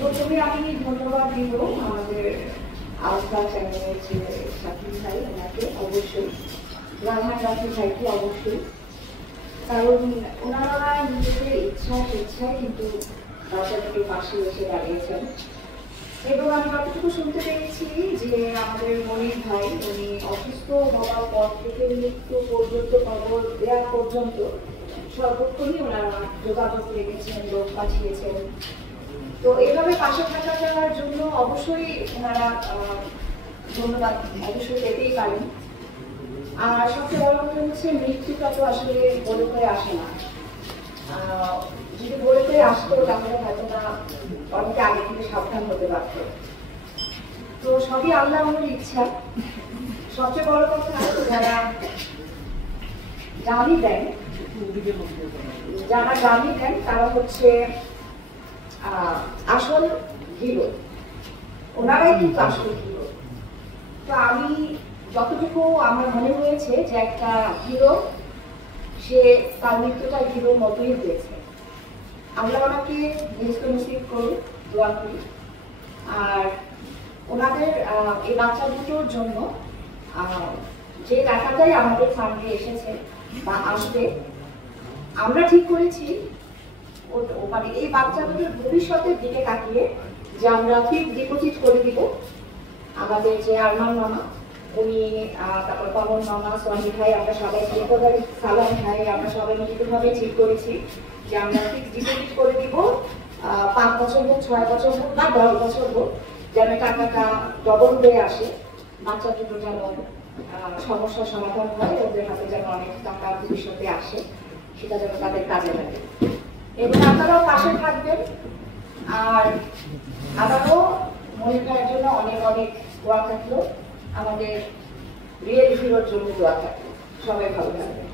প্রথমে আমি ধন্যবাদ দিব আমাদের আলফা চ্যানেলের যে সাথী ভাই, ওনাকে অবশ্যই, রায়হান রাফি ভাইকে অবশ্যই, কারণ ওনারা নিজেদের ইচ্ছায় কিন্তু বাচ্চাদের পাশে এসে দাঁড়িয়েছেন। এবং আমি যতটুকু শুনতে পেরেছি যে আমাদের মনির ভাই, উনি অসুস্থ হওয়ার পর থেকে মৃত্যু পর্যন্ত, খবর দেওয়া পর্যন্ত সর্বক্ষণই ওনারা যোগাযোগ রেখেছেন, লোক পাঠিয়েছেন। তো এইভাবে পাশে থাকা যাওয়ার জন্য অবশ্যই ওনারা ধন্যবাদ অবশ্যই পেতেই পারেন। আর সবচেয়ে বড় কথা হচ্ছে, মৃত্যুটা তো আসলে বলে করে আসে না। যদি বলে করে আসতো তাহলে হয়তো না অনেকে আগে থেকে সাবধান হতে পারত। তো সবই আল্লাহ আমার ইচ্ছা। সবচেয়ে বড় কথা, যারা গালি দেন তারা হচ্ছে আসল হিরো, ওনারাই কিন্তু আসল হিরো। তো আমি যতটুকু আমার মনে হয়েছে যে একটা হিরো, সে তার মৃত্যুটা হিরোর মতোই হয়েছে। আমরা ওনাকে নসিব করি, দোয়া করি। আর ওনাদের এই বাচ্চা দুটোর জন্য যে টাকাটাই আমাদের ফান্ডে এসেছে বা আসবে, আমরা ঠিক করেছি মানে এই বাচ্চা দুটোর ভবিষ্যতের দিকে তাকিয়ে যে আমরা ফিক্সড ডিপোজিট করে দিব। আমাদের যে আরমান মামা, উনি, তারপর পবন মামা, সোহানি ভাই, আমরা সবাই, সালাম ভাই, আমরা সবাই মিলিতভাবে ঠিক করেছি যে আমরা ফিক্সড ডিপোজিট করে দিব। 5 বছর হোক, 6 বছর হোক বা 10 বছর হোক, যেন টাকাটা ডবল হয়ে আসে। বাচ্চা দুটো যেন সমস্যার সমাধান হয়, ওদের হাতে যেন অনেক টাকা ভবিষ্যতে আসে, সেটা যেন তাদের কাজে লাগে। এবং আপনারাও পাশে থাকবেন। আর আমারও মনে করার জন্য অনেক অনেক দোয়া থাকলো, আমাদের রিয়েল হিরোর জন্য দোয়া থাকলো। সবাই ভালো থাকবেন।